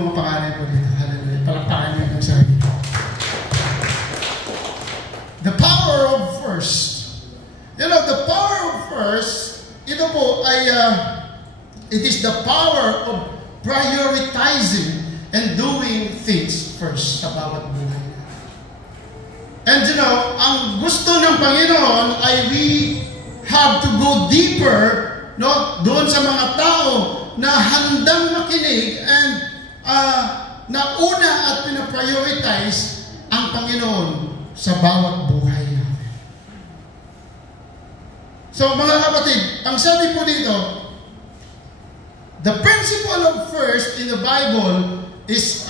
yung mga pangalan ko dito. Hallelujah. Palakpakan niyo ang sarili. The power of first. You know, the power of first, ito po ay, it is the power of prioritizing and doing things first sa bawat buhay. And you know, ang gusto ng Panginoon ay we have to go deeper, no, doon sa mga tao na handang makinig and na una at pinaprioritize ang Panginoon sa bawat buhay natin. So mga kapatid, ang sabi po dito, the principle of first in the Bible is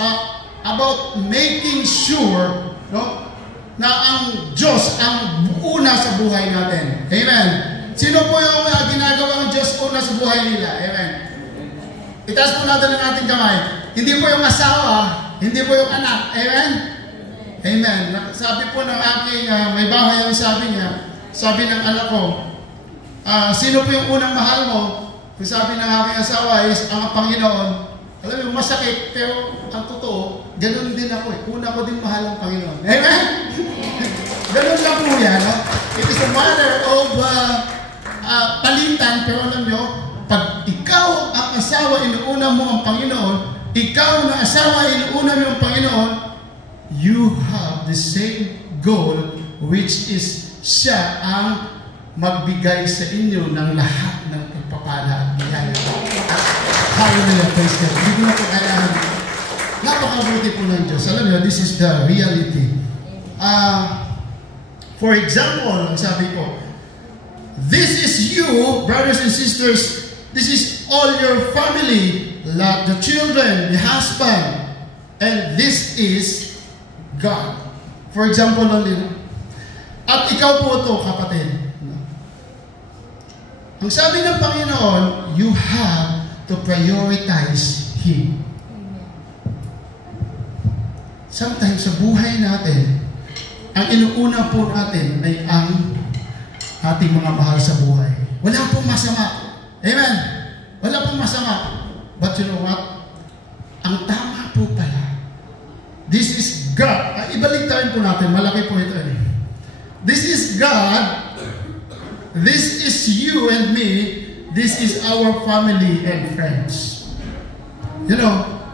about making sure, no, na ang Diyos ang una sa buhay natin. Amen. Sino po yung ginagawa ng Diyos una sa buhay nila? Amen. Itaas po natin ang ating kamay. Hindi po yung asawa, hindi po yung anak. Amen. Amen. Sabi po ng aking, may bahay ang sabi niya, sabi ng anak ko, sino po yung unang mahal mo? Kung sabi ng aking asawa is ang Panginoon. Alam mo, masakit, pero ang totoo, ganun din ako eh. Una ko din mahal ang Panginoon. Amen? Ganun lang po yan. No? It is a matter of palitan, pero alam nyo, pag ikaw ang asawa, inuuna mo ang Panginoon, ikaw na asawa, inuuna mo ang Panginoon, you have the same goal, which is siya ang magbigay sa inyo ng lahat ng pagpapala at biyaya. Hallelujah, praise God. Hindi ko na po kailangan. Napakabuti po ng Diyos. Alam niyo, this is the reality. For example, ang sabi ko, this is you, brothers and sisters, this is all your family, the children, the husband, and this is God. For example, at ikaw po ito, kapatid. Ang sabi ng Panginoon, you have to prioritize Him. Sometimes sa buhay natin, ang inuuna po natin ay ang ating mga mahal sa buhay. Wala pong masama. Amen? Wala pong masama. But you know what? Ang tama po pala. This is God. Ibalik po natin. Malaki po ito. This is God. This is you and me. This is our family and friends. You know,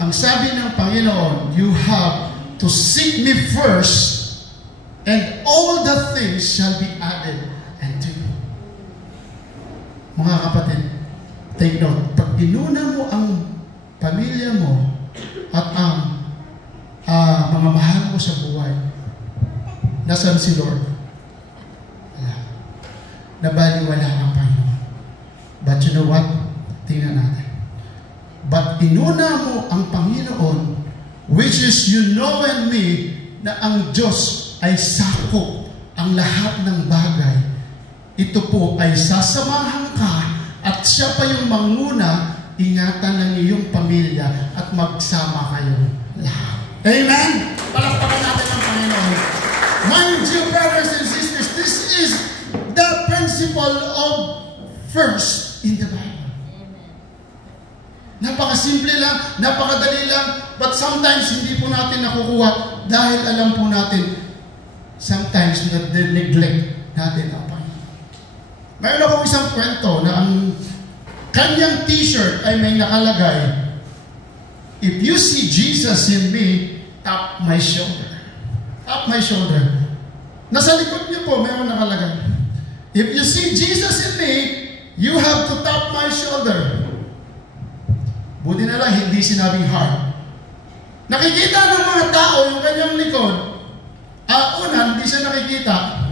ang sabi ng Panginoon, you have to seek me first and all the things shall be added unto you. Mga kapatid, take note, pag inuna mo ang pamilya mo at ang mga mahal mo sa buhay, nasaan si Lord? Nabaliwala ang Panginoon. But you know what? Tingnan natin. But inuna mo ang Panginoon, which is you know and me, na ang Diyos ay sakop ang lahat ng bagay. Ito po ay sasamahan ka at siya pa yung manguna, ingatan ng iyong pamilya at magsama kayo lahat. Amen? Palakpakan natin ang Panginoon. Mind you, brothers and sisters, this is the principle of first in the Bible. Napakasimple lang, napakadali lang, but sometimes hindi po natin nakukuha dahil alam po natin, sometimes neglect natin ang Panginoon. Mayroon akong isang kwento na ang kanyang t-shirt ay may nakalagay, if you see Jesus in me, tap my shoulder. Tap my shoulder. Nasa likod niyo po, mayroon nakalagay. If you see Jesus in me, you have to tap my shoulder. Buti na lang, hindi sinabing heart. Nakikita ng mga tao yung kanyang likod. Una, hindi siya nakikita.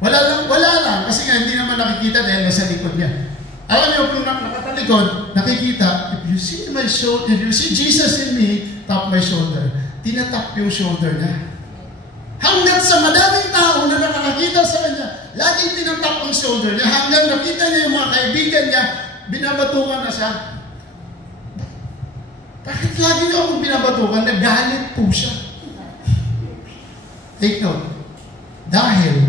Wala lang. Kasi nga, hindi naman nakikita dahil nasa likod niya. Alam niyo, kung nakatalikod, nakikita, if you see Jesus in me, tap my shoulder. Tinatap yung shoulder niya. Hanggat sa madaming tao na nakakita sa kanya, laging tinatap ang shoulder niya. Hanggang nakita niya yung mga kaibigan niya, binabatukan na siya. Bakit lagi niyo akong binabatukan? Nagalit po siya. Take note. Dahil,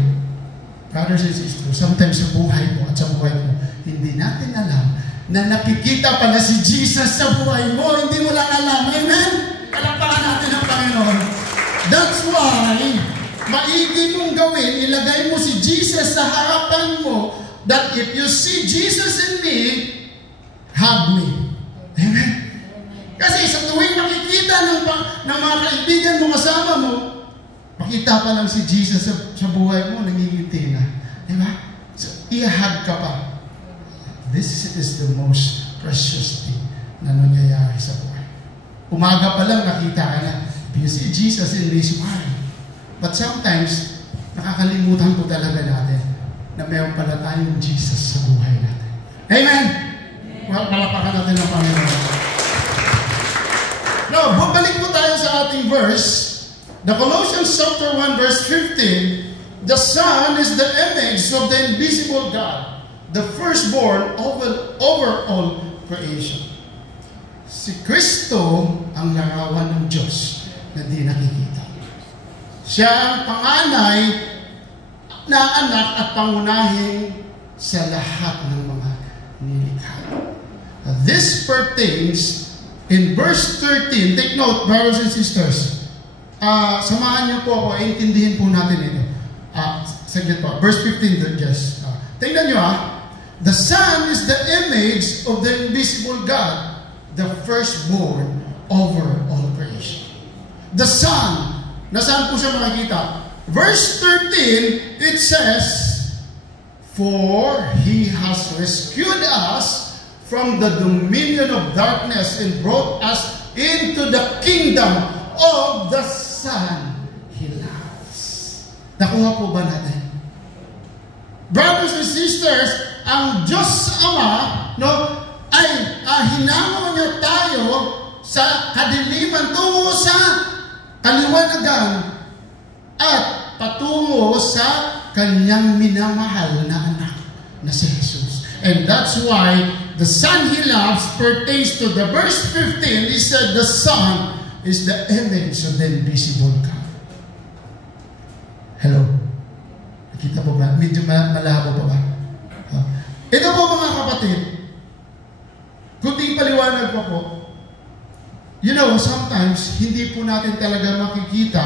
brothers and sisters, sometimes sa buhay mo at sa buhay mo, hindi natin alam na nakikita pala si Jesus sa buhay mo. Hindi mo lang alam. May maigi mong gawin, ilagay mo si Jesus sa harapan mo, that if you see Jesus in me, hug me. Amen? Kasi sa tuwing makikita ng mga kaibigan mo, kasama mo, makita pa lang si Jesus sa buhay mo, nangingiti na. Diba? So, i-hug ka pa. This is the most precious thing na nangyayari sa buhay. Umaga pa lang, nakita ka na. If you see Jesus in me, smile. But sometimes, nakakalimutan po talaga natin na mayroon pala tayong Jesus sa buhay natin. Amen? Well, palapakan natin ang Panginoon. Now, babalik po tayo sa ating verse. The Colossians chapter 1 verse 15, the Son is the image of the invisible God, the firstborn over all creation. Si Kristo ang larawan ng Diyos na di nakikita. Siya ang panganay na anak at pangunahing sa lahat ng mga nilikha. This pertains in verse 13. Take note, brothers and sisters. Samahan niyo po ako, intindihin po natin ito. Saglit po. Verse 15, just. Tingnan niyo The Son is the image of the invisible God, the firstborn over all creation. The Son, nasaan po siya makikita? Verse 13, it says, for He has rescued us from the dominion of darkness and brought us into the kingdom of the Son He loves. Nakuha po ba natin? Brothers and sisters, ang Diyos Ama, ay hinango niya tayo sa kadiliman tungo sa kaliwanagan at patungo sa kanyang minamahal na anak na si Jesus. And that's why the Son He loves pertains to the verse 15. He said the Son is the image of the invisible God. Hello? Nakita po ba? Medyo malabo pa ba? Ito po mga kapatid, kunting paliwanag pa po. Sometimes hindi po natin talaga makikita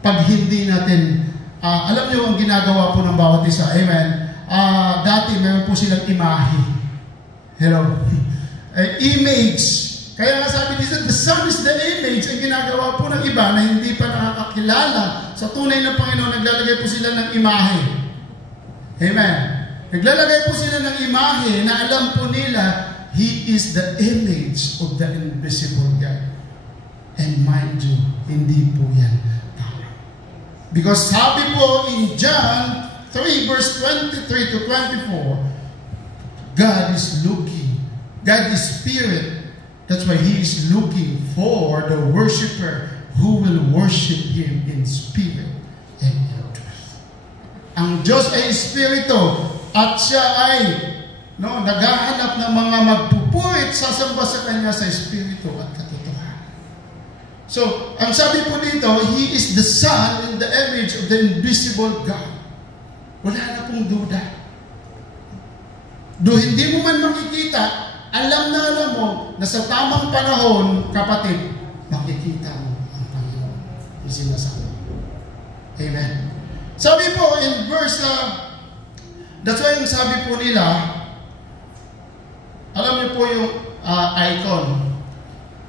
pag hindi natin, alam niyo ang ginagawa po ng bawat isa. Amen? Dati meron po silang imahe. Hello? Image. Kaya nga sabi dito, the Son is the image. Ang ginagawa po ng iba na hindi pa nakakakilala sa tunay na Panginoon, naglalagay po sila ng imahe. Amen? Naglalagay po sila ng imahe na alam po nila, He is the image of the invisible God. And mind you, hindi po yan tama. Because sabi po in John 3 verse 23 to 24, God is looking. God is spirit. That's why He is looking for the worshiper who will worship Him in spirit and in truth. Ang Diyos ay espiritu at siya ay naghahanap ng mga magpupurit sasamba sa Kanya sa espiritu at katotohanan. So, ang sabi po dito, He is the Son in the image of the invisible God. Wala na pong duda. Do hindi mo man makikita, alam mo na sa tamang panahon, kapatid, makikita mo ang Panginoon. Yung sinasabi. Amen. Sabi po in verse, that's why yung sabi po nila, alam niyo po yung icon.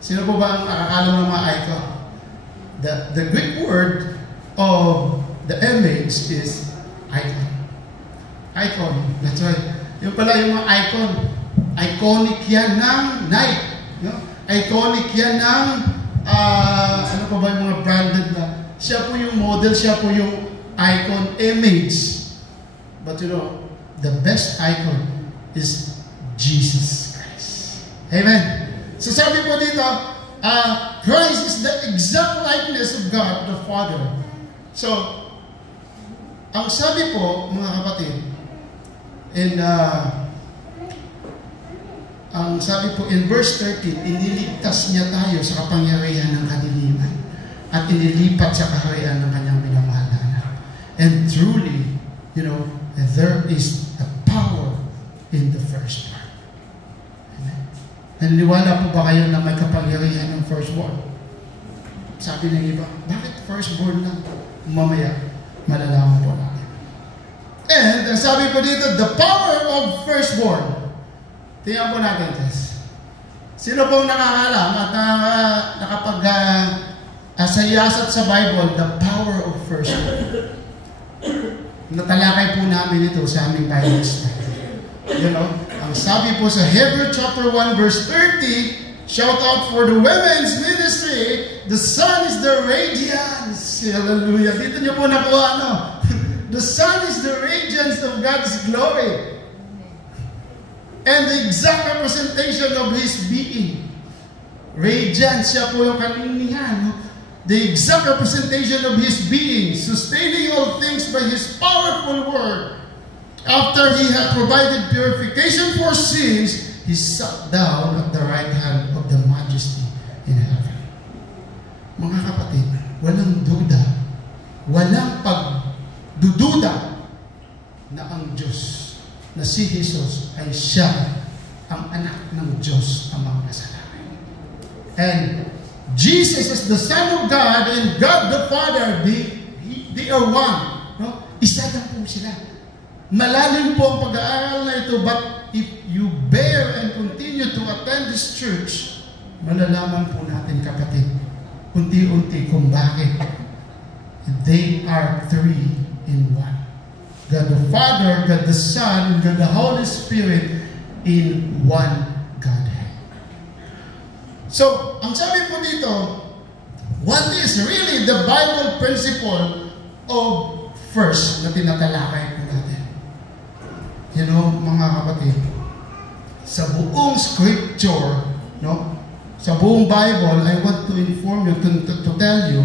Sino po ba ang nakakalam ng mga icon? The Greek word of the image is icon. Icon. That's right. Yung pala yung mga icon. Iconic yan ng Nike. Iconic yan ng ano pa ba yung mga branded na. Siya po yung model, siya po yung icon image. But the best icon is Jesus Christ. Amen. So sabi po dito, Christ is the exact likeness of God the Father. So, ang sabi po, mga kapatid, ang sabi po in verse 13, iniligtas niya tayo sa kapangyarihan ng kadiliman at inilipat sa kaharian ng kanyang minamahal na anak. And truly, there is a power in the first part. Amen. Naniniwala po ba kayo na may kapangyarihan ng firstborn? Sabi ng iba, bakit firstborn lang? mamaya malalaman po natin. And, ang sabi po dito, the power of firstborn. Tingnan po natin, guys. Sino pong nakakalam at nakapag-sayasat sa Bible, the power of firstborn? Natalakay po namin ito sa aming Bible study. You know, ang sabi po sa Hebrew chapter 1 verse 30, shout out for the women's ministry, the sun is the radiance. Hallelujah. Dito niyo po nakuha, ano? The sun is the radiance of God's glory. And the exact representation of His being. Radiance, siya po yung kalinihan. The exact representation of His being, sustaining all things by His powerful word. After He had provided purification for sins, He sat down at the right hand of the Majesty in heaven. Mga kapatid, walang duda, walang pagdududa na ang Diyos, na si Jesus ay siya ang anak ng Diyos amang kasalanan. And Jesus is the Son of God and God the Father, they are one. No? Isa lang po sila. Malalim po ang pag-aaral na ito, but if you bear and continue to attend this church, malalaman po natin, kapatid, unti-unti kung bakit they are three in one. God the Father, God the Son, and God the Holy Spirit in one Godhead. So, ang sabi po dito, what is really the Bible principle of first na tinatalakay po natin? You know, mga kapatid, sa buong scripture, no, sa buong Bible, I want to inform you, to tell you,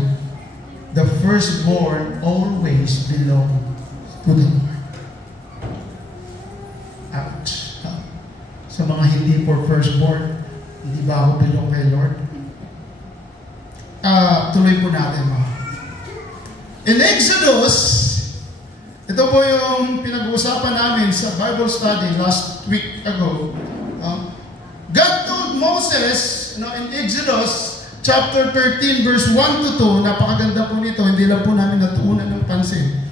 the firstborn always belong to the Lord. Ouch. Sa mga hindi for firstborn, hindi ba ako belong kay Lord? Tuloy po natin, mga. In Exodus, ito po yung pinag-uusapan namin sa Bible study last week ago. God told Moses, in Exodus chapter 13 verse 1 to 2, napakaganda po nito, hindi lang po namin natuunan ng pansin.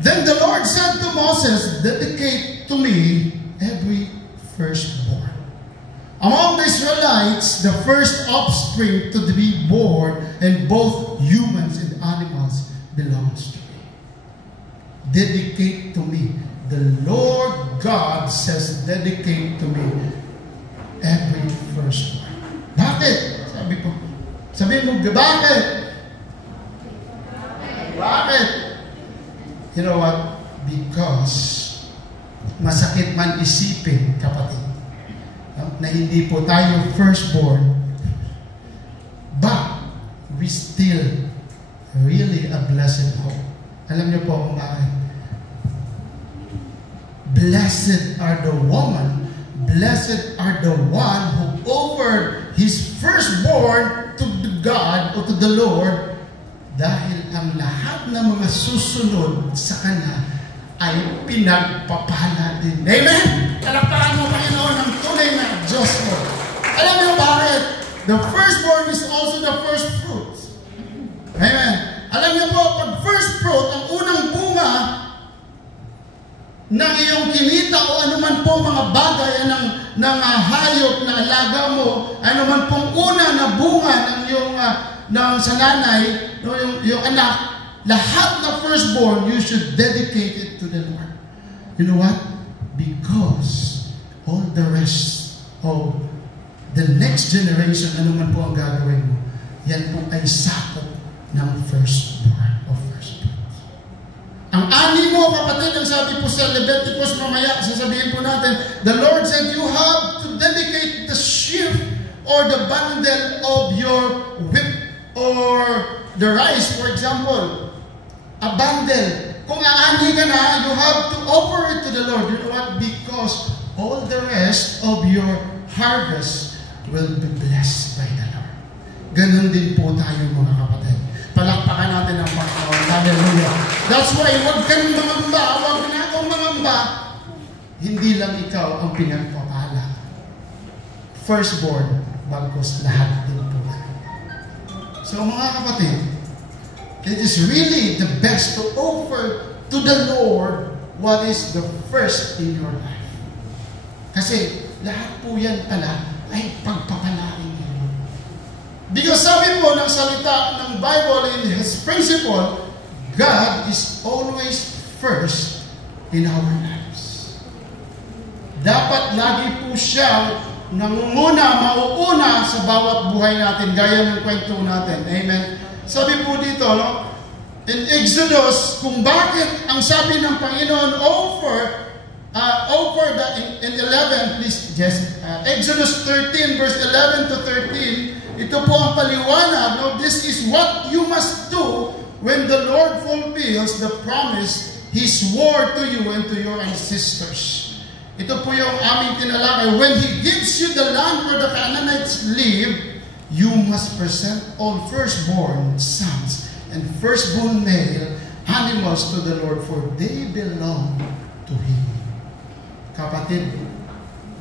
Then the Lord said to Moses, dedicate to me every firstborn. Among the Israelites, the first offspring to be born, and both humans and animals belongs to me. Dedicate to me. The Lord God says, dedicate to me every firstborn. Bakit? Sabi mo, bakit? Bakit? You know what? Because masakit man isipin, kapatid, na hindi po tayo firstborn, but we still really a blessed hope. Alam niyo po kung bakit? Blessed are the woman, blessed are the one who offered his firstborn to God o to the Lord, dahil ang lahat ng mga susunod sa Kanya ay pinagpapala din. Amen? Talakpakan mo, Panginoon, ang tunay na Diyos mo. Alam niyo bakit? The firstborn is also the first fruit. Amen? Alam niyo po, pag first fruit, ang unang bunga ng iyong kinita o anuman po mga bagay ng hayop na alaga mo, anuman pong una na bunga ng iyong sa nanay, yung anak, lahat na firstborn, you should dedicate it to the Lord. You know what? Because all the rest of the next generation, anuman po ang gagawin mo, yan po ay sakop ng firstborn of firstborn. Ang ani mo, kapatid, ang sabi po sa Leviticus, mamaya, sasabihin po natin, the Lord said, you have to dedicate the sheaf or the bundle of your whip or the rice, for example. A bundle. Kung aani ka na, you have to offer it to the Lord. You know what? Because all the rest of your harvest will be blessed by the Lord. Ganon din po tayo, mga kapatid. Palakpakan natin ang Panginoon. Hallelujah. That's why, huwag kang mangamba, huwag na akong mangamba. Hindi lang ikaw ang pinagpapala. Firstborn, bagkos lahat din po. So mga kapatid, it is really the best to offer to the Lord what is the first in your life. Kasi lahat po yan pala ay pagpapalain niyo. Because sabi po ng salita ng Bible in His principle, God is always first in our lives. Dapat lagi po siya mauuna sa bawat buhay natin, gaya ng kwento natin. Amen. Sabi po dito, no? In Exodus, kung bakit ang sabi ng Panginoon, in 11, please, Jess, Exodus 13, verse 11 to 13, ito po ang paliwanag, no? This is what you must do when the Lord fulfills the promise He swore to you and to your ancestors. Ito po yung aming tinalakay. When He gives you the land where the Canaanites live, you must present all firstborn sons and firstborn male animals to the Lord, for they belong to Him. Kapatid,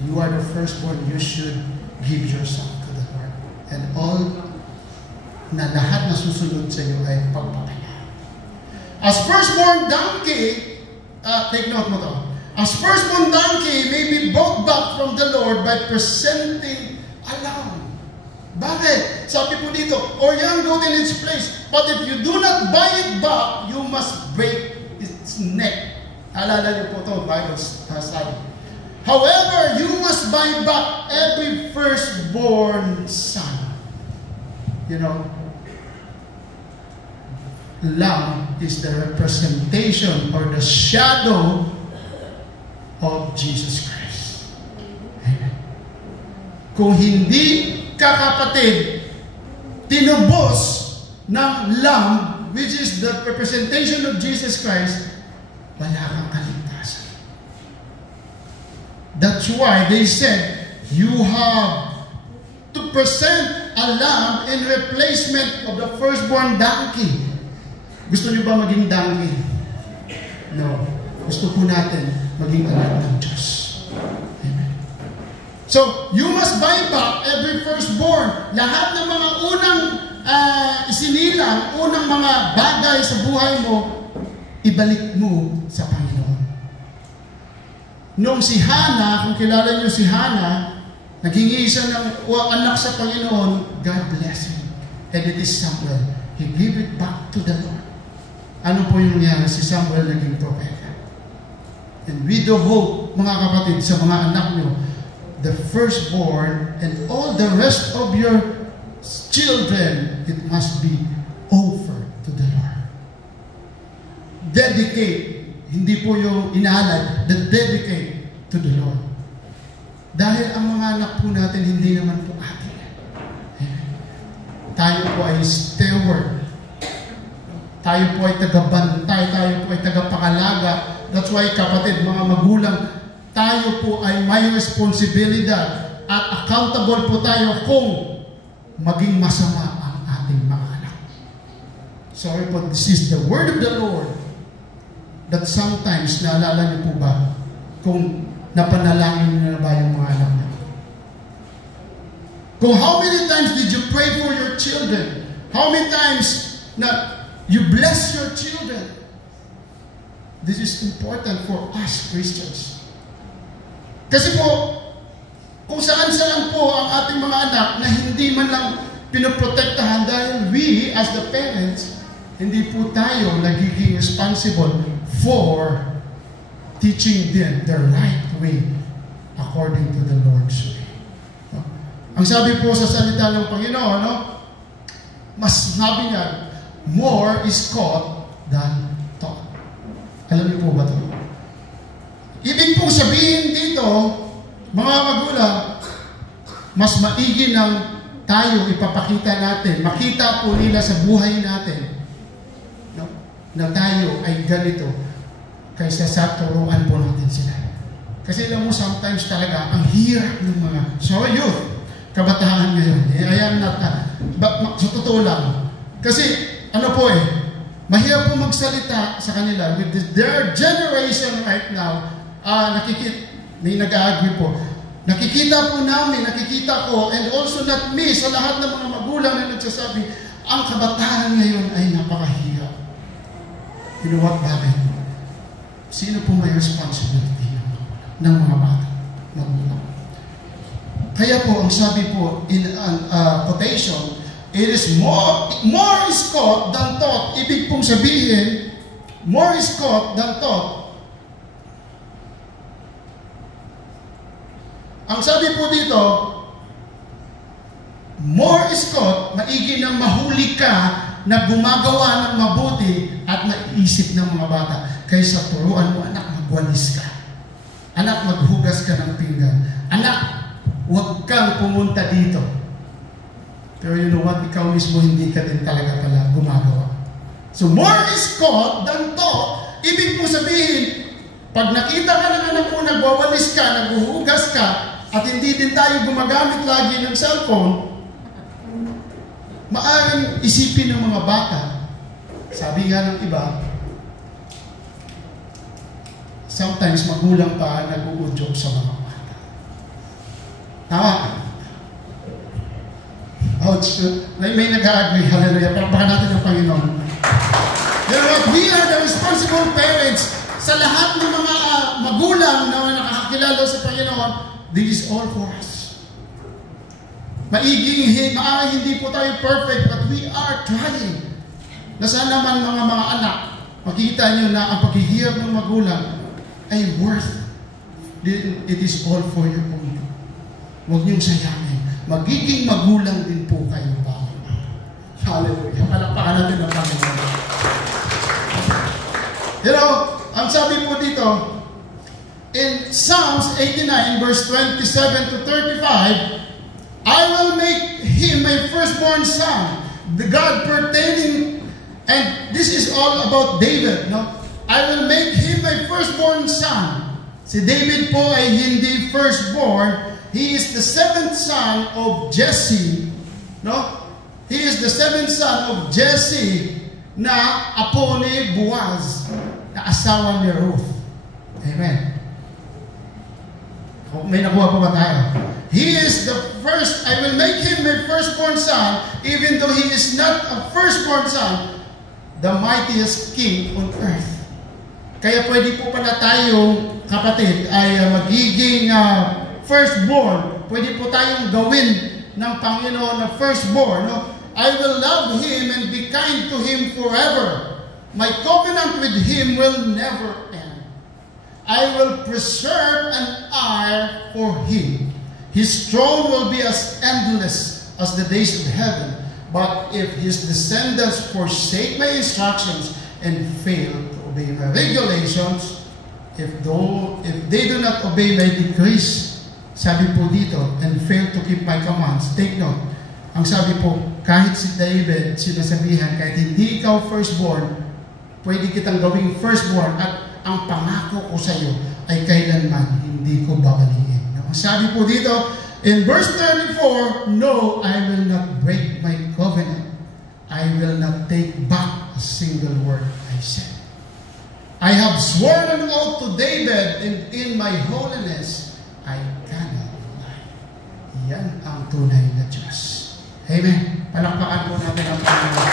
you are the firstborn. You should give yourself to the Lord. And all na lahat na susunod sa iyo ay pagpapala. As firstborn donkey, take note mo to. As firstborn donkey may be bought back from the Lord by presenting a lamb. Bakit? Sabi po dito, or young goat in its place. But if you do not buy it back, you must break its neck. Alala niyo po ito, Bible study. However, you must buy back every firstborn son. You know, lamb is the representation or the shadow of Jesus Christ. Amen. Kung hindi ka, kapatid, tinubos ng lamb, which is the representation of Jesus Christ, wala kang kaligtasan. That's why they said, you have to present a lamb in replacement of the firstborn donkey. Gusto niyo ba maging donkey? No. Gusto po natin maging anak ng Diyos. Amen. So, you must buy back every firstborn. Lahat ng mga unang isinilang, unang mga bagay sa buhay mo, ibalik mo sa Panginoon. Noong si Hannah, kung kilala niyo si Hannah, naghingi siya ng anak sa Panginoon, God bless him. And it is Samuel. He gave it back to the Lord. Ano po yung nangyari? Si Samuel naging propeta. And we do hope, mga kapatid, sa mga anak nyo, the firstborn and all the rest of your children, it must be offered to the Lord. Dedicate, hindi po yung inaalay, the dedicate to the Lord. Dahil ang mga anak po natin, hindi naman po atin. Tayo po ay steward. Tayo po ay tagabantay, tayo po ay tagapangalaga. That's why, kapatid, mga magulang, tayo po ay may responsibilidad at accountable po tayo kung maging masama ang ating mga anak. Sorry po, this is the word of the Lord that sometimes, naalala niyo po ba kung napanalangin niyo na ba yung mga anak niyo? Kung how many times did you pray for your children? How many times na you bless your children? This is important for us Christians. Kasi po, kung saan-saan po ang ating mga anak na hindi man lang pinoprotektahan dahil we as the parents, hindi po tayo nagiging responsible for teaching them the right way according to the Lord's way. Ang sabi po sa salita ng Panginoon, no? Mas sabi niya, more is caught than taught. Alam niyo po ba ito? Ibig pong sabihin dito, mga magulang, mas maigi ng tayo ipapakita natin, makita po nila sa buhay natin, no? Na tayo ay ganito, kaysa sa turuan po natin sila. Kasi alam mo, sometimes talaga, ang hirap ng mga, so youth, kabataan ngayon, ayan na, sa totoo lang. Kasi, ano po mahirap po magsalita sa kanila. With their generation right now, may nag-agree po. Nakikita po namin, nakikita ko, and also not me, sa lahat ng mga magulang na nagsasabi, ang kabataan ngayon ay napakahirap. You know what, bakit? Sino po may responsibility ng mga bata? Magulang. Kaya po, ang sabi po in quotation, it is more is caught than taught. Ibig pong sabihin, more is caught than taught. Ang sabi po dito, more is caught, maigi nang mahuli ka na gumagawa ng mabuti at maiisip ng mga bata kaysa turuan mo, anak, magwalis ka. Anak, maghugas ka ng pinggan. Anak, huwag kang pumunta dito. Pero you know what? Ikaw mismo hindi ka din talaga pala gumagawa. So more is caught than taught. Ibig mo sabihin, pag nakita ka ng anak mo, nagwawalis ka, naghuhugas ka, at hindi din tayo gumagamit lagi ng cellphone, maaaring isipin ng mga bata, sabi nga ng iba, sometimes magulang pa nag-uudyok sa mga bata. Tama? Ouch. May nag-agree. Hallelujah. Palakpakan natin ang Panginoon. You know what? We are the responsible parents. Sa lahat ng mga magulang na nakakakilala sa Panginoon, this is all for us. Maaaring hindi po tayo perfect, but we are trying. Na sana naman mga anak, makikita nyo na ang paghihirap ng magulang ay worth. It is all for your own good. Huwag niyong sayangin. Magiging magulang din po kayo ba? Hallelujah. Palakpakan natin ang Panginoon. You know, ang sabi po dito, in Psalms 89 verse 27 to 35, I will make him my firstborn son, the God pertaining, and this is all about David, no? I will make him my firstborn son. Si David po ay hindi firstborn. He is the seventh son of Jesse, no? He is the seventh son of Jesse na apo ni Boaz, na asawa ni Ruth. Amen. May nakuha pa ba tayo? He is the first, I will make him my firstborn son, even though he is not a firstborn son, the mightiest king on earth. Kaya pwede po pala tayong kapatid ay magiging firstborn. Pwede po tayong gawin ng Panginoon na firstborn. No? I will love him and be kind to him forever. My covenant with him will never end. I will preserve an eye for him. His throne will be as endless as the days of heaven. But if his descendants forsake my instructions and fail to obey my regulations, if they do not obey my decrees, sabi po dito, and fail to keep my commands, take note, ang sabi po, kahit si David, sinasabihan, kahit hindi ikaw firstborn, pwede kitang gawing firstborn at ang pangako ko sa iyo ay kailanman hindi ko babaliin. Ang sabi po dito, in verse 34, no, I will not break my covenant. I will not take back a single word I said. I have sworn an oath to David, and in my holiness, I cannot lie. Yan ang tunay na Diyos. Amen. Palakpakan po natin ang Panginoon.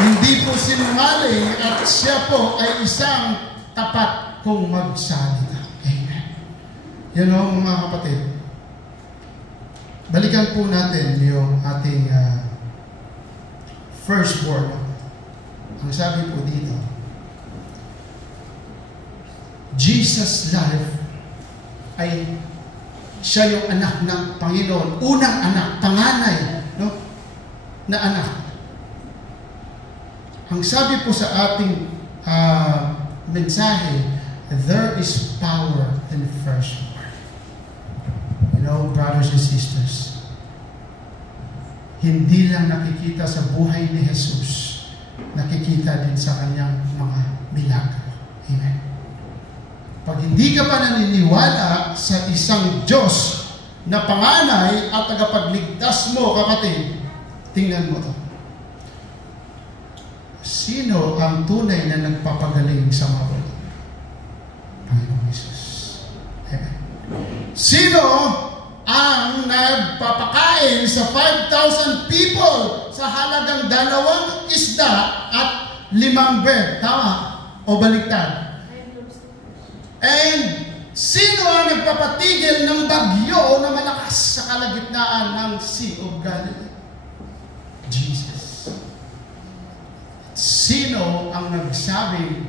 Hindi po sinungaling at siya po ay isang tapat kung magsalita. Amen. You know, mga kapatid, balikan po natin yung ating firstborn. Ang sabi po dito, Jesus' life ay siya yung anak ng Panginoon. Unang anak, panganay, no? Na anak. Ang sabi po sa ating mensahe, there is power in firstborn. You know, brothers and sisters, hindi lang nakikita sa buhay ni Jesus, nakikita din sa kanyang mga milagro. Amen. Pag hindi ka pa naniniwala sa isang Diyos na panganay at tagapagligtas mo, kapatid, tingnan mo to. Sino ang tunay na nagpapagaling sa mga ulo? Panginoong Jesus. Amen. Sino ang nagpapakain sa 5,000 people sa sa halagang 2 isda at 5 bread. Tama? O baliktad? And sino ang nagpapatigil ng bagyo na malakas sa kalagitnaan ng Sea of Galilee? Jesus. Sino ang nagsabing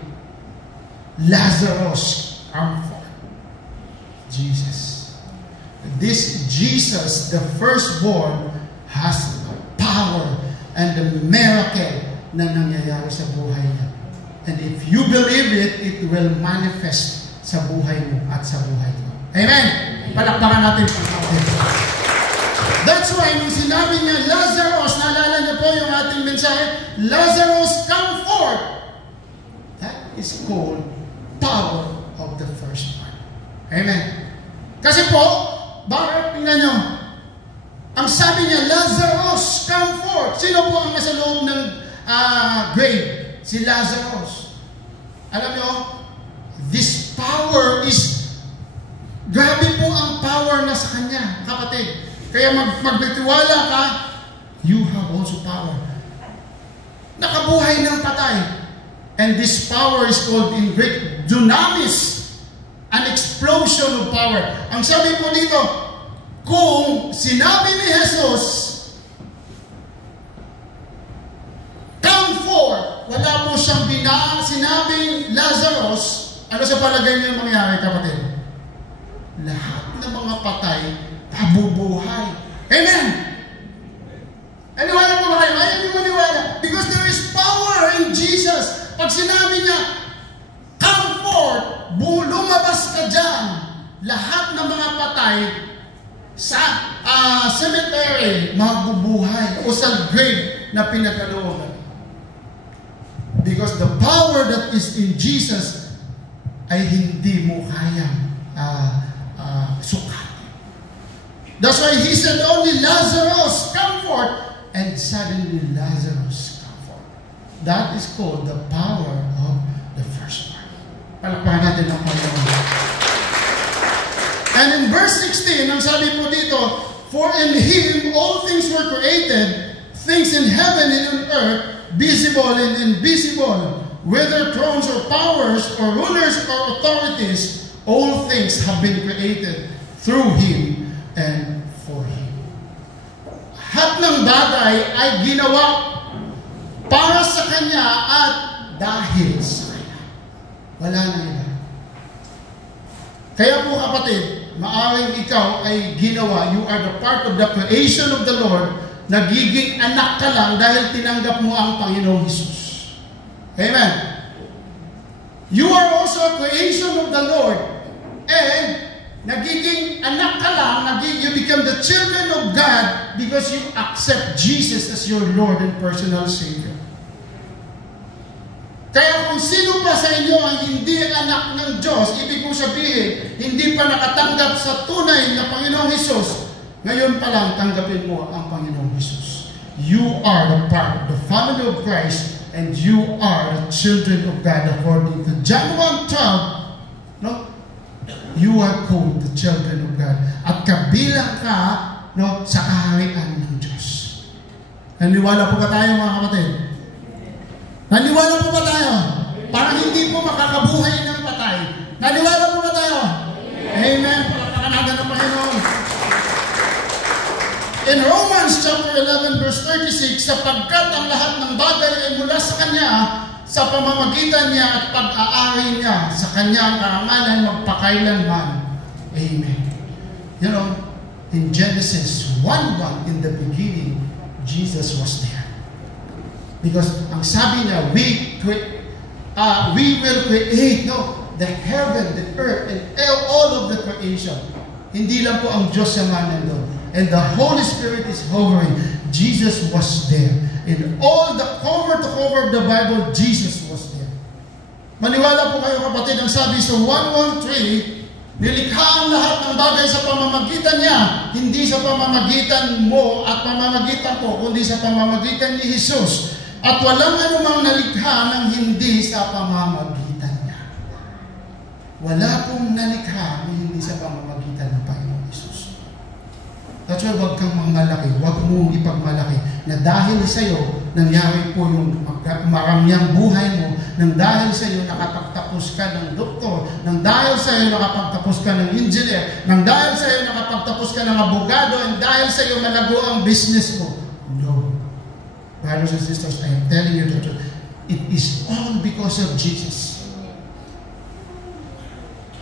Lazarus come forth? Jesus. This Jesus, the firstborn, has the power and the miracle na nangyayari sa buhay niya. And if you believe it, it will manifest sa buhay mo at sa buhay mo. Amen? Palakpakan natin ang atin. That's why nung sinabi niya, Lazarus, naalala niyo po yung ating mensahe, Lazarus, come forth. That is called power of the firstborn. Amen? Kasi po, bakit tingnan niyo? Ang sabi niya, Lazarus, come forth. Sino po ang nasa loob ng grave? Si Lazarus. Alam niyo, this power is, grabe po ang power na sa kanya, kapatid. Kaya magtitiwala ka, you have also power. Nakabuhay ng patay. And this power is called in Greek, dunamis. An explosion of power. Ang sabi po dito, kung sinabi ni Jesus, come forth, wala po siyang sinabing Lazarus, ano sa palagay niyo yung mangyari, kapatid? Lahat ng mga patay, pabubuhay. Amen! Aniwala po ba kayo? Ayaw niyo maniwala. Because there is power in Jesus. Pag sinabi niya, come forth, lumabas ka dyan. Lahat ng mga patay sa cemetery, mabubuhay o sa grave na pinagkalooban. Because the power that is in Jesus ay hindi mo kayang sukat. That's why he said only Lazarus come forth, and suddenly Lazarus come forth. That is called the power of the firstborn. Palakpakan natin ang Panginoon. And in verse 16, ang sabi po dito, for in Him all things were created, things in heaven and on earth, visible and invisible, whether thrones or powers or rulers or authorities, all things have been created through Him and for Him. Lahat ng bagay ay ginawa para sa Kanya at dahil sa Kanya. Wala na iba. Kaya po kapatid, maaring ikaw ay ginawa, you are the part of the creation of the Lord, nagiging anak ka lang dahil tinanggap mo ang Panginoong Hesus. Amen. You are also a creation of the Lord. And nagiging anak ka lang, you become the children of God because you accept Jesus as your Lord and personal Savior. Kaya kung sino pa sa inyo ang hindi anak ng Diyos, ibig kong sabihin, hindi pa nakatanggap sa tunay na Panginoong Hesus, ngayon pa lang tanggapin mo ang Panginoong Hesus. You are the part of the family of Christ and you are the children of God according to John 1:12. No? You are called the children of God. At kabilang ka sa kaharian ng Diyos. Naniwala po ba tayo mga kapatid? Naniwala po ba tayo? Parang hindi po makakabuhay ng patay. Naniwala po ba tayo? Amen. Palakpakan natin ang Panginoon. In Romans chapter 11 verse 36, sapagkat ang lahat ng bagay ay mula sa Kanya, sa pamamagitan niya at pag-aari niya, sa Kanyang karangalan magpakailanman. Amen. You know, in Genesis 1:1, in the beginning, Jesus was there. Because ang sabi niya, we will create the heaven, the earth, and all of the creation. Hindi lang po ang Diyos naman nandun. And the Holy Spirit is hovering. Jesus was there. In all the cover to cover of the Bible, Jesus was there. Maniwala po kayo kapatid, ang sabi sa 1:13, nilikha ang lahat ng bagay sa pamamagitan niya, hindi sa pamamagitan mo at pamamagitan ko, kundi sa pamamagitan ni Jesus. At walang anumang nalikha ng hindi sa pamamagitan niya. Wala pong nalikha ng hindi sa pamamagitan ng Panginoon Jesus. That's why huwag kang magmalaki, huwag mo ipagmalaki na dahil sa iyo nangyari po yung maramyang buhay mo, nang dahil sa iyo nakapagtapos ka ng doktor, nang dahil sa iyo nakapagtapos ka ng engineer, nang dahil sa iyo nakapagtapos ka ng abogado, and dahil sa iyo malago ang business mo. No. Brothers and sisters, I am telling you the truth. It is all because of Jesus.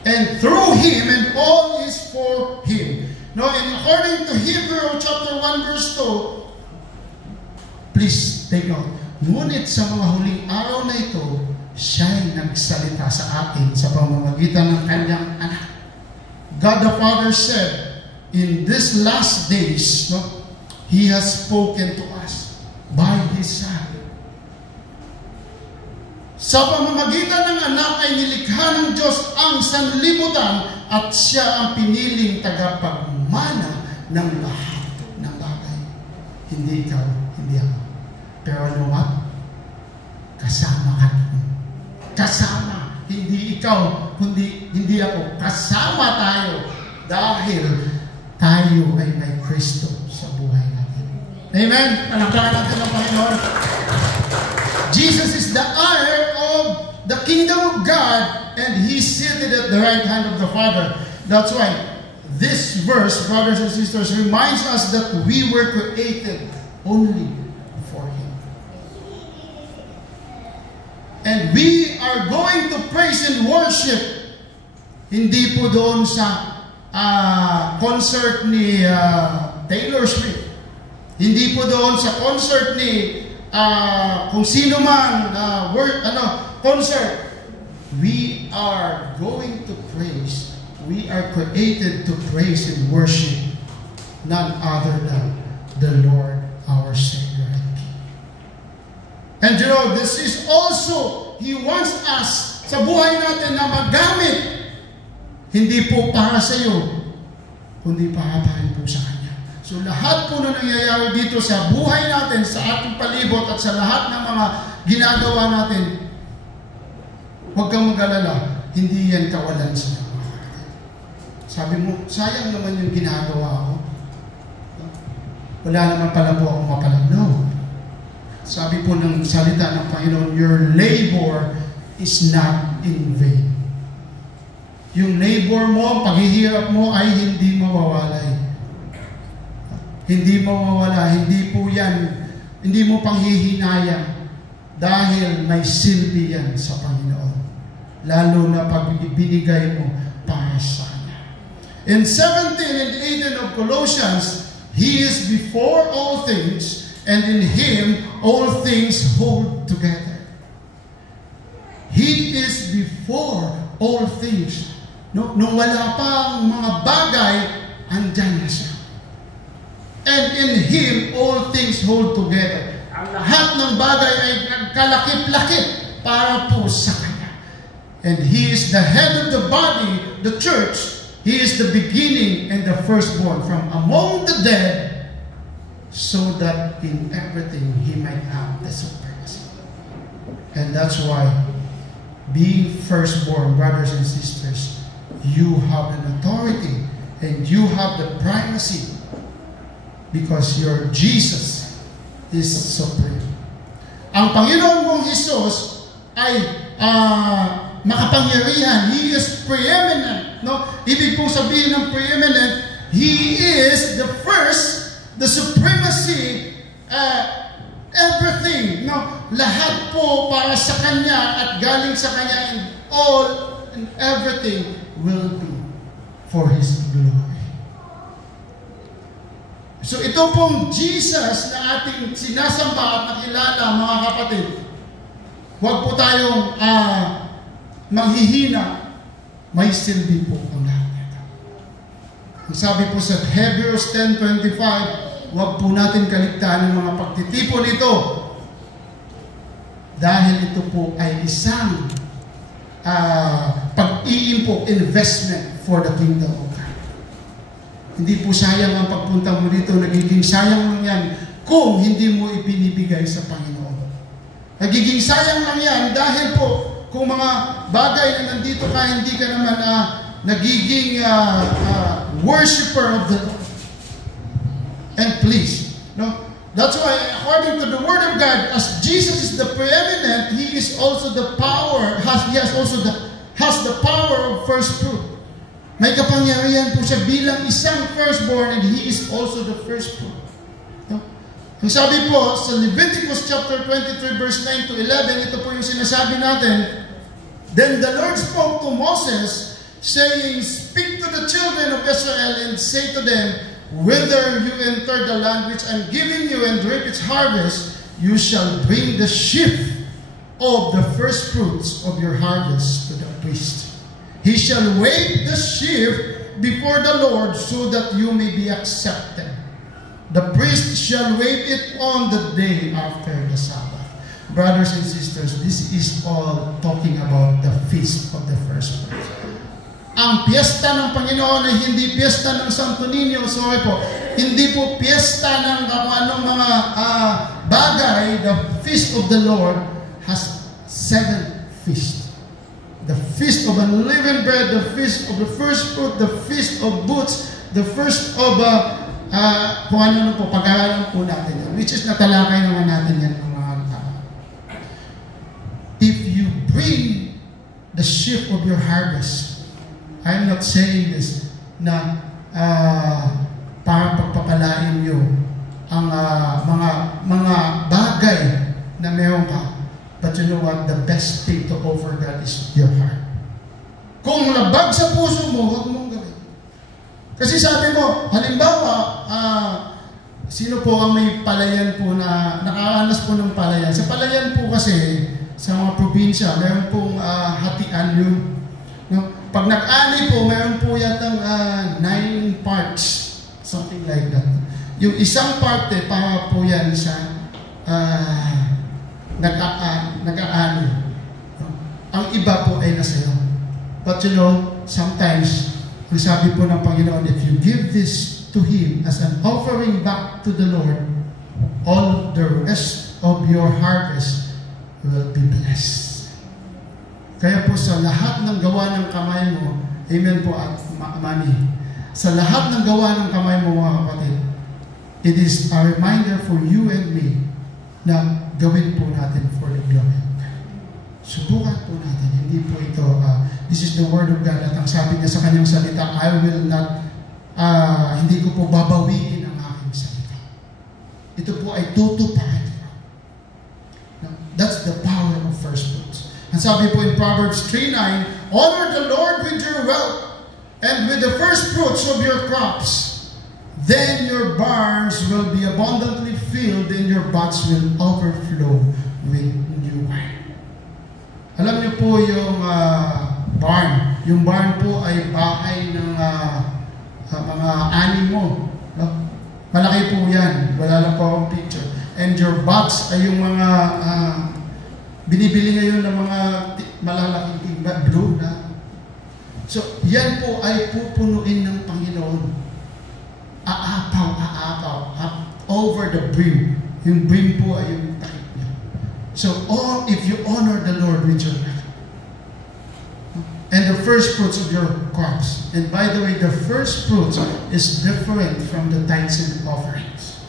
And through Him, and all is for Him. No, and according to Hebrews chapter 1 verse 2, please take note, ngunit sa mga huling araw na ito, siya'y nagsalita sa atin sa pamamagitan ng kanyang anak. God the Father said, in these last days, no, He has spoken to us by His Son. Sa pamamagitan ng anak ay nilikha ng Diyos ang sanlibutan at siya ang piniling tagapagmana ng lahat ng bagay. Hindi ikaw, hindi ako. Pero ano nga? Kasama ka doon. Kasama. Hindi ikaw, kundi hindi ako. Kasama tayo dahil tayo ay may Kristo sa buhay natin. Amen? Palakpakan natin ang Panginoon. Jesus is the heir of the kingdom of God, and He's seated at the right hand of the Father. That's why this verse, brothers and sisters, reminds us that we were created only for Him. And we are going to praise and worship, hindi po doon sa concert ni Taylor Swift. Hindi po doon sa concert ni kung sino man concert. We are going to praise. We are created to praise and worship none other than the Lord our Savior and King. And you know, this is also, He wants us sa buhay natin na magamit, hindi po para sa iyo, kundi para po sa Kanya. So lahat po na nangyayari dito sa buhay natin, sa ating palibot at sa lahat ng mga ginagawa natin, huwag kang mag-alala, hindi yan kawalan sa mga kapatid. Sabi mo, sayang naman yung ginagawa ko. Wala naman pala po akong mapalag. No. Sabi po ng salita ng Panginoon, your labor is not in vain. Yung labor mo, paghihirap mo ay hindi mawawalay. Hindi mawawala, hindi po yan, hindi mo panghihinayang dahil may silbi yan sa Panginoon. Lalo na pag ibinigay mo para sa Kanya. In 17 and 18 of Colossians, He is before all things, and in Him all things hold together. He is before all things. No, nung wala pa ang mga bagay, andyan na siya. And in Him, all things hold together. Ang lahat ng bagay ay nagkalakip-lakip para po sa Kanya. And He is the head of the body, the church. He is the beginning and the firstborn from among the dead, so that in everything He might have the supremacy. And that's why, being firstborn, brothers and sisters, you have an authority and you have the primacy. Because your Jesus is supreme. Ang Panginoon mong Jesus ay makapangyarihan. He is preeminent. No? Ibig pong sabihin ng preeminent, He is the first, the supremacy, everything. No? Lahat po para sa Kanya at galing sa Kanya, and all and everything will be for His glory. So ito pong Jesus na ating sinasamba at nakilala, mga kapatid, huwag po tayong manghihina, may silbi po ang lahat nito. Ang sabi po sa Hebrews 10:25, huwag po natin kaligtaan ang mga pagtitipon nito dahil ito po ay isang pag-iimpok, investment for the kingdom of God. Hindi po sayang ang pagpunta mo dito, nagiging sayang lang yan kung hindi mo ipinibigay sa Panginoon. Nagiging sayang lang yan dahil po kung mga bagay na nandito ka, hindi ka naman nagiging worshiper of the Lord. and please. No? That's why, according to the Word of God, as Jesus is the preeminent, He is also the power, has the power of first fruit. May kapangyarihan po siya bilang isang firstborn, and He is also the first fruit. No? Ang sabi po sa Leviticus chapter 23 verse 9 to 11, ito po yung sinasabi natin, Then the Lord spoke to Moses, saying, Speak to the children of Israel and say to them, Whether you enter the land which I am giving you and reap its harvest, you shall bring the sheaf of the first fruits of your harvest to the priest. He shall wave the sheaf before the Lord so that you may be accepted. The priest shall wave it on the day after the Sabbath. Brothers and sisters, this is all talking about the feast of the first fruits. Ang piyesta ng Panginoon ay hindi piyesta ng Santo Niño, hindi po piyesta ng anong mga bagay. The feast of the Lord has 7 feasts. The feast of unleavened bread, the feast of the first fruit, the feast of booths, the first of kung ano po, pag-aaralan po natin yan, which is natalakay naman natin yan ng mga tao. If you bring the sheaf of your harvest, I'm not saying this na para pagpapalain nyo ang mga bagay na meron ka. But you know what? The best thing to offer God is your heart. Kung labag sa puso mo, huwag mong gawin. Kasi sabi mo, halimbawa, sino po ang may palayan po na nakaranas po ng palayan? Sa palayan po kasi, sa mga probinsya, meron pong hatian yung pag nag-ani po, mayroon po yatang 9 parts. Something like that. Yung isang parte, para po yan sa nag-aani. Ang iba po ay nasa'yo. But you know, sometimes, ang sabi po ng Panginoon, if you give this to Him as an offering back to the Lord, all the rest of your harvest will be blessed. Kaya po sa lahat ng gawa ng kamay mo, amen po at mami, sa lahat ng gawa ng kamay mo mga kapatid, it is a reminder for you and me na gawin po natin for the glory of God. Subukan po natin, hindi po ito, this is the word of God at ang sabi niya sa kanyang salita, I will not, hindi ko po babawiin ang aking salita. Ito po ay tutupad. That's the power of first fruits. Ang sabi po in Proverbs 3:9, Honor the Lord with your wealth and with the first fruits of your crops. Then your barns will be abundantly filled and your vats will overflow with new wine. Alam niyo po yung barn. Yung barn po ay bahay ng mga animo. No? Malaki po yan. Wala lang po akong picture. And your vats ay yung mga binibili ngayon ng mga malalaking timba, blue na. So, yan po ay pupunuin ng Panginoon. Aapaw, over the brim. Yung brim po ay yung takip niya. So, if you honor the Lord with your life, and the first fruits of your crops. And by the way, the first fruits is different from the tithes and offerings.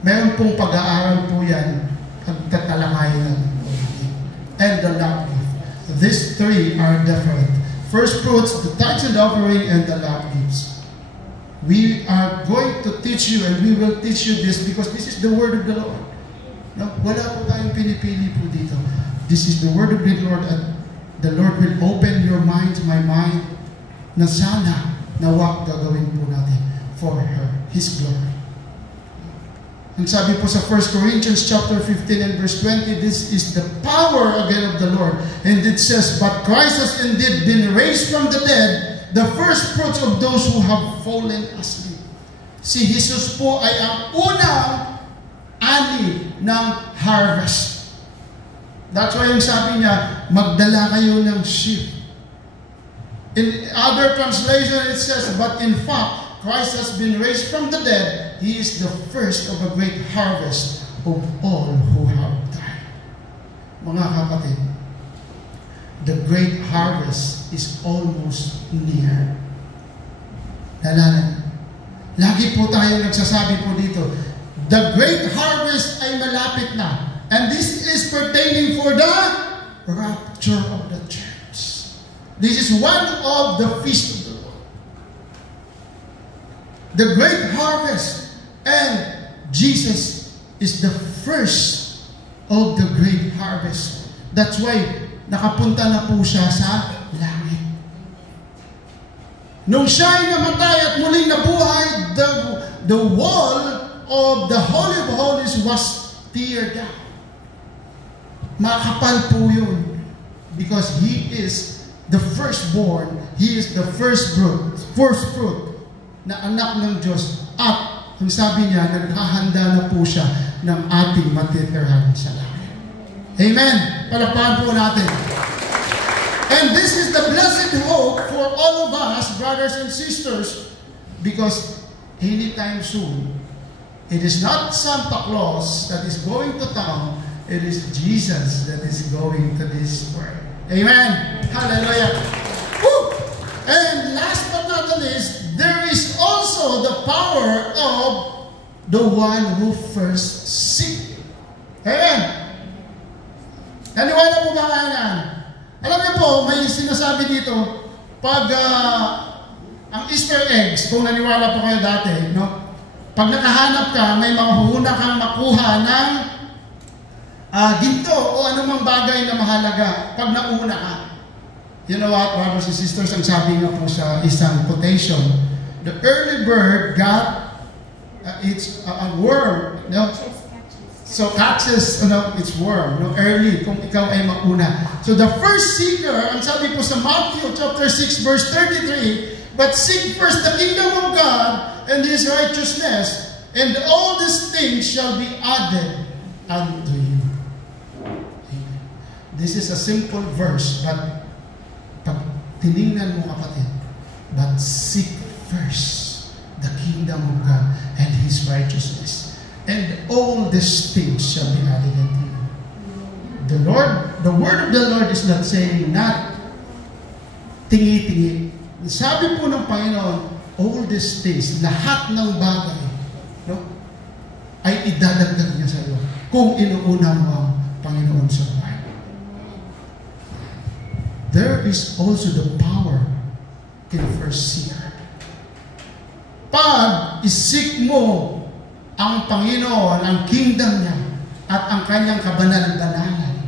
Meron pong pag-aaral po yan pagtatalakayan and the love gift. These 3 are different. First fruits, the tithes and offering, and the love gifts. We are going to teach you and we will teach you this because this is the word of the Lord. No? Wala po tayong pinipili po dito. This is the word of the Lord and the Lord will open your mind, my mind, na sana nawag gagawin po natin for His glory. Ang sabi po sa 1 Corinthians chapter 15 and verse 20, this is the power again of the Lord. And it says, But Christ has indeed been raised from the dead, the first fruits of those who have fallen asleep. Si Jesus po ay ang unang ani ng harvest. That's why yung sabi niya, magdala kayo ng sheep. In other translation, it says, But in fact, Christ has been raised from the dead. He is the first of a great harvest of all who have died. Mga kapatid, the great harvest is almost near. Lagi po tayo nagsasabi po dito, the great harvest ay malapit na. And this is pertaining for the rapture of the church. This is one of the feasts of the Lord. The great harvest. And Jesus is the first of the great harvest. That's why nakapunta na po siya sa langit. Nung siya ay namatay at muling nabuhay, the wall of the Holy of Holies was teared down. Makapal po yun. Because He is the firstborn. He is the first fruit na anak ng Diyos. At, ang sabi niya, naghahanda na po siya ng ating matitirhan sa langit. Amen! Palakpakan po natin. And this is the blessed hope for all of us, brothers and sisters, because anytime soon, it is not Santa Claus that is going to town, it is Jesus that is going to this world. Amen! Hallelujah! Woo! And last but not least, there is also the power of the one who first seek. Amen! Naniwala po ba kayo yan? Alam niyo po, may sinasabi dito, pag ang Easter eggs, kung naniwala po kayo dati, no? Pag nakahanap ka, may mahuhuna kang makuha ng ginto o anumang bagay na mahalaga pag nauna ka. You know what, brothers and sisters, ang sabi nga po sa isang quotation, the early bird got it's a worm, no? So catches, it's worm, no? Early, kung ikaw ay mauna. So the first seeker, ang sabi po sa Matthew chapter 6 verse 33, but seek first the kingdom of God and His righteousness, and all these things shall be added unto you. This is a simple verse, but pag tinignan mo kapatid, but seek first the kingdom of God and His righteousness, and all these things shall be added unto you. The word of the Lord is not saying not tingi-tingi. Sabi po ng Panginoon, all these things, lahat ng bagay, no, ay idadagdag niya sa iyo kung inuuna mo ang Panginoon sa buhay. There is also the power in first seeker. Pag isik mo ang Panginoon, ang kingdom niya, at ang kanyang kabanal-banalan,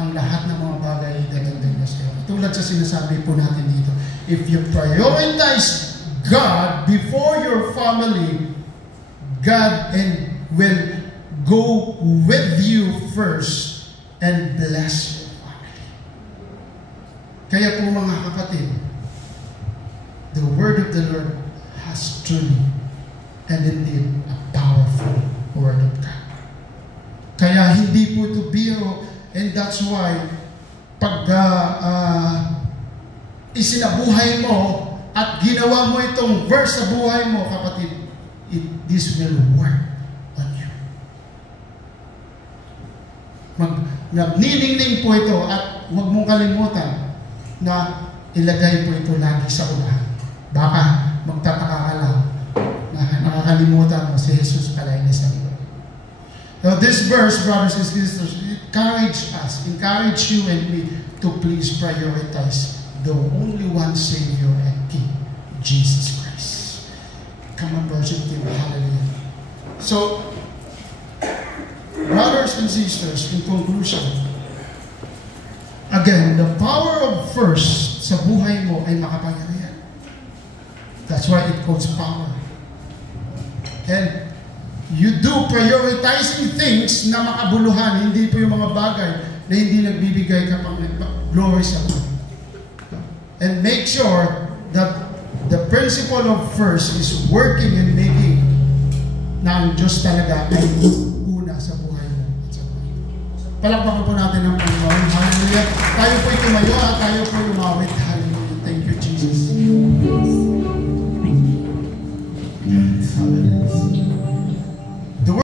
ang lahat ng mga bagay idadagdag niya sa iyo. Tulad sa sinasabi po natin dito, if you prioritize God before your family, God will go with you first and bless your family. Kaya po mga kapatid, the word of the Lord has truly and indeed a powerful word of God. Kaya hindi po ito biro, and that's why pag isinabuhay mo at ginawa mo itong verse sa buhay mo, kapatid, this will work on you. Nagniningning po ito, at huwag mong kalimutan na ilagay po ito lagi sa unahan. Baka magtataka ka lang na nakakalimutan mo si Jesus palay na sa iyo. Now this verse, brothers and sisters, encourage you and me to please prioritize the only one Savior and King, Jesus Christ. Come on, worship Him. Hallelujah. So, brothers and sisters, in conclusion, again, the power of first sa buhay mo ay makapangyarihan. That's why it calls power. And you do prioritizing things na makabuluhan, hindi po yung mga bagay na hindi nagbibigay ka pang glory sa Lord. And make sure that the principle of first is working and making na ang Diyos talaga ay una sa buhay mo at sa buhay mo. Palakpakan po natin ang Panginoon. Hallelujah. Tayo po'y tumayo at tayo po'y